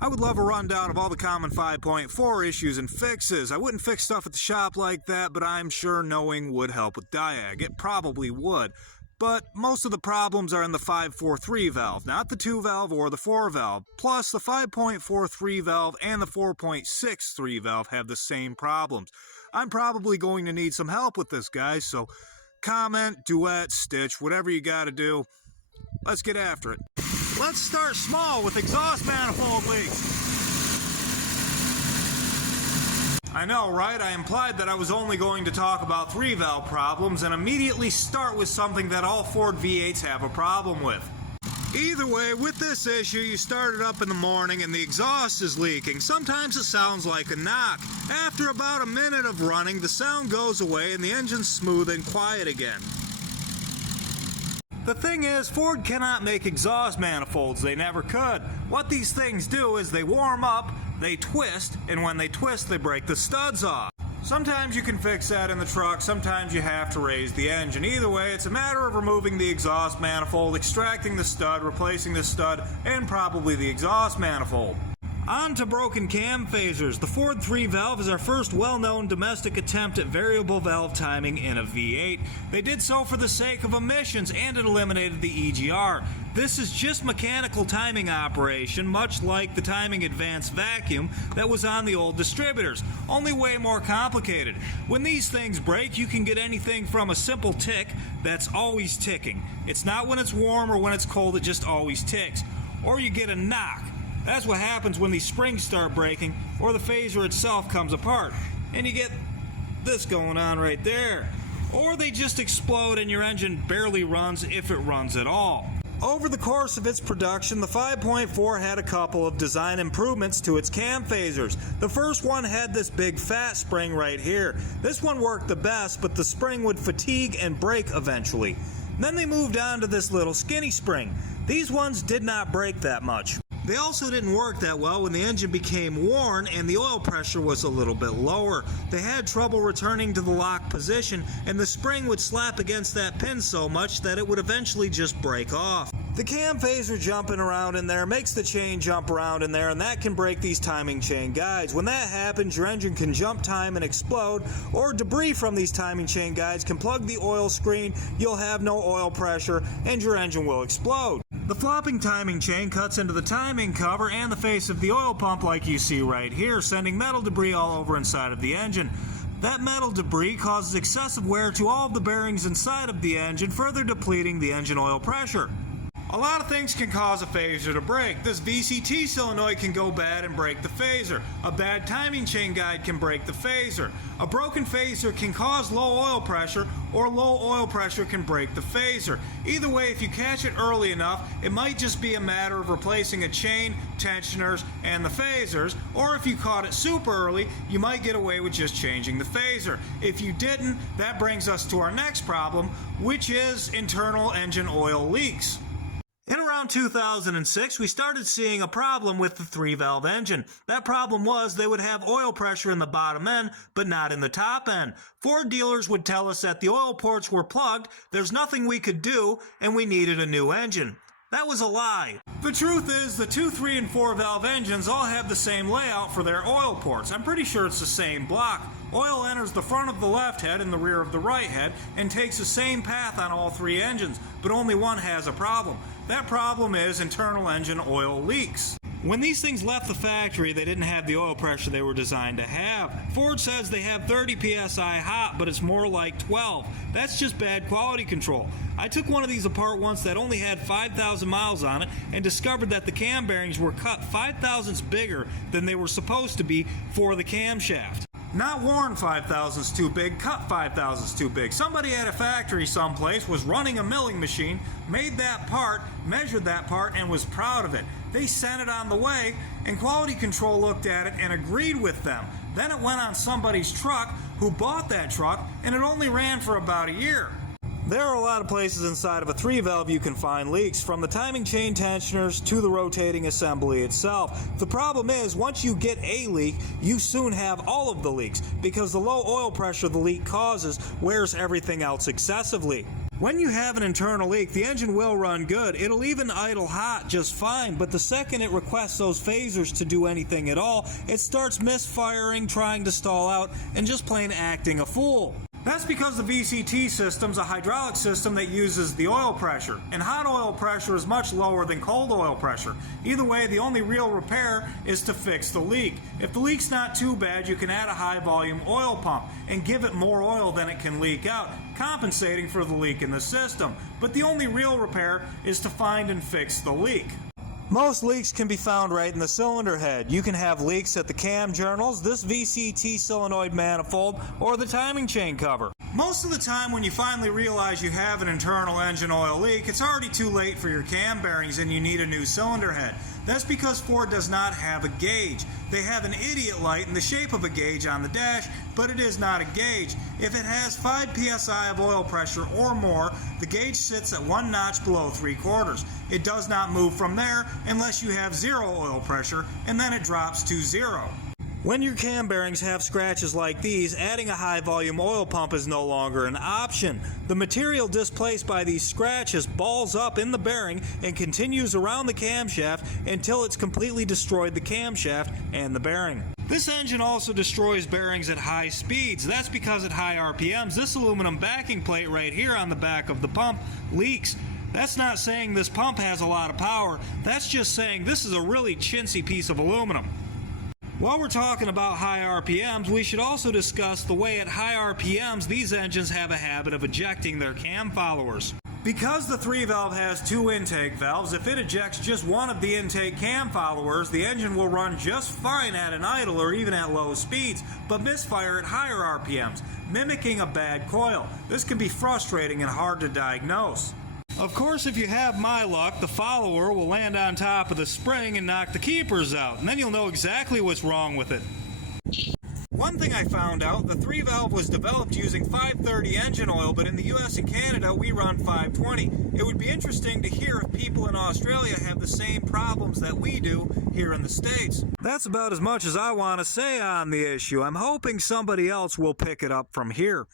I would love a rundown of all the common 5.4 issues and fixes. I wouldn't fix stuff at the shop like that, but I'm sure knowing would help with Diag. It probably would. But most of the problems are in the 5.43 valve, not the 2 valve or the 4 valve. Plus, the 5.43 valve and the 4.63 valve have the same problems. I'm probably going to need some help with this, guys, so comment, duet, stitch, whatever you gotta do. Let's get after it. Let's start small with exhaust manifold leaks. I know, right? I implied that I was only going to talk about 3-valve problems and immediately start with something that all Ford V8s have a problem with. Either way, with this issue, you start it up in the morning and the exhaust is leaking. Sometimes it sounds like a knock. After about a minute of running, the sound goes away and the engine's smooth and quiet again. The thing is, Ford cannot make exhaust manifolds. They never could. What these things do is they warm up, they twist, and when they twist, they break the studs off. Sometimes you can fix that in the truck, sometimes you have to raise the engine. Either way, it's a matter of removing the exhaust manifold, extracting the stud, replacing the stud, and probably the exhaust manifold. On to broken cam phasers. The Ford 3-valve is our first well-known domestic attempt at variable valve timing in a V8. They did so for the sake of emissions and it eliminated the EGR. This is just mechanical timing operation, much like the timing advanced vacuum that was on the old distributors, only way more complicated. When these things break, you can get anything from a simple tick that's always ticking. It's not when it's warm or when it's cold, it just always ticks. Or you get a knock. That's what happens when these springs start breaking or the phaser itself comes apart. And you get this going on right there. Or they just explode and your engine barely runs if it runs at all. Over the course of its production, the 5.4 had a couple of design improvements to its cam phasers. The first one had this big fat spring right here. This one worked the best, but the spring would fatigue and break eventually. Then they moved on to this little skinny spring. These ones did not break that much. They also didn't work that well when the engine became worn and the oil pressure was a little bit lower. They had trouble returning to the lock position and the spring would slap against that pin so much that it would eventually just break off. The cam phaser jumping around in there makes the chain jump around in there and that can break these timing chain guides. When that happens, your engine can jump time and explode, or debris from these timing chain guides can plug the oil screen, you'll have no oil pressure, and your engine will explode. The flopping timing chain cuts into the timing cover and the face of the oil pump like you see right here, sending metal debris all over inside of the engine. That metal debris causes excessive wear to all of the bearings inside of the engine, further depleting the engine oil pressure. A lot of things can cause a phaser to break. This VCT solenoid can go bad and break the phaser. A bad timing chain guide can break the phaser. A broken phaser can cause low oil pressure, or low oil pressure can break the phaser. Either way, if you catch it early enough, it might just be a matter of replacing a chain, tensioners, and the phasers, or if you caught it super early, you might get away with just changing the phaser. If you didn't, that brings us to our next problem, which is internal engine oil leaks. In around 2006, we started seeing a problem with the 3-valve engine. That problem was they would have oil pressure in the bottom end, but not in the top end. Ford dealers would tell us that the oil ports were plugged, there's nothing we could do, and we needed a new engine. That was a lie. The truth is, the 2, 3, and 4-valve engines all have the same layout for their oil ports. I'm pretty sure it's the same block. Oil enters the front of the left head and the rear of the right head and takes the same path on all 3 engines, but only one has a problem. That problem is internal engine oil leaks. When these things left the factory, they didn't have the oil pressure they were designed to have. Ford says they have 30 psi hot, but it's more like 12. That's just bad quality control. I took one of these apart once that only had 5,000 miles on it and discovered that the cam bearings were cut 5 thousandths bigger than they were supposed to be for the camshaft. Not worn 5 thousandths too big, cut 5 thousandths too big. Somebody at a factory someplace was running a milling machine, made that part, measured that part, and was proud of it. They sent it on the way, and quality control looked at it and agreed with them. Then it went on somebody's truck who bought that truck, and it only ran for about a year. There are a lot of places inside of a 3-valve you can find leaks, from the timing chain tensioners to the rotating assembly itself. The problem is, once you get a leak, you soon have all of the leaks, because the low oil pressure the leak causes wears everything else excessively. When you have an internal leak, the engine will run good. It'll even idle hot just fine, but the second it requests those phasers to do anything at all, it starts misfiring, trying to stall out, and just plain acting a fool. That's because the VCT system's a hydraulic system that uses the oil pressure, and hot oil pressure is much lower than cold oil pressure. Either way, the only real repair is to fix the leak. If the leak's not too bad, you can add a high volume oil pump and give it more oil than it can leak out, compensating for the leak in the system. But the only real repair is to find and fix the leak. Most leaks can be found right in the cylinder head. You can have leaks at the cam journals, this VCT solenoid manifold, or the timing chain cover. Most of the time when you finally realize you have an internal engine oil leak, it's already too late for your cam bearings and you need a new cylinder head. That's because Ford does not have a gauge. They have an idiot light in the shape of a gauge on the dash, but it is not a gauge. If it has 5 psi of oil pressure or more, the gauge sits at 1 notch below 3/4. It does not move from there unless you have 0 oil pressure, and then it drops to 0. When your cam bearings have scratches like these, adding a high volume oil pump is no longer an option. The material displaced by these scratches balls up in the bearing and continues around the camshaft until it's completely destroyed the camshaft and the bearing. This engine also destroys bearings at high speeds. That's because at high RPMs, this aluminum backing plate right here on the back of the pump leaks. That's not saying this pump has a lot of power. That's just saying this is a really chintzy piece of aluminum. While we're talking about high RPMs, we should also discuss the way at high RPMs these engines have a habit of ejecting their cam followers. Because the 3-valve has 2 intake valves, if it ejects just one of the intake cam followers, the engine will run just fine at an idle or even at low speeds, but misfire at higher RPMs, mimicking a bad coil. This can be frustrating and hard to diagnose. Of course, if you have my luck, the follower will land on top of the spring and knock the keepers out, and then you'll know exactly what's wrong with it. One thing I found out, the 3-valve was developed using 530 engine oil, but in the US and Canada we run 520. It would be interesting to hear if people in Australia have the same problems that we do here in the States. That's about as much as I want to say on the issue. I'm hoping somebody else will pick it up from here.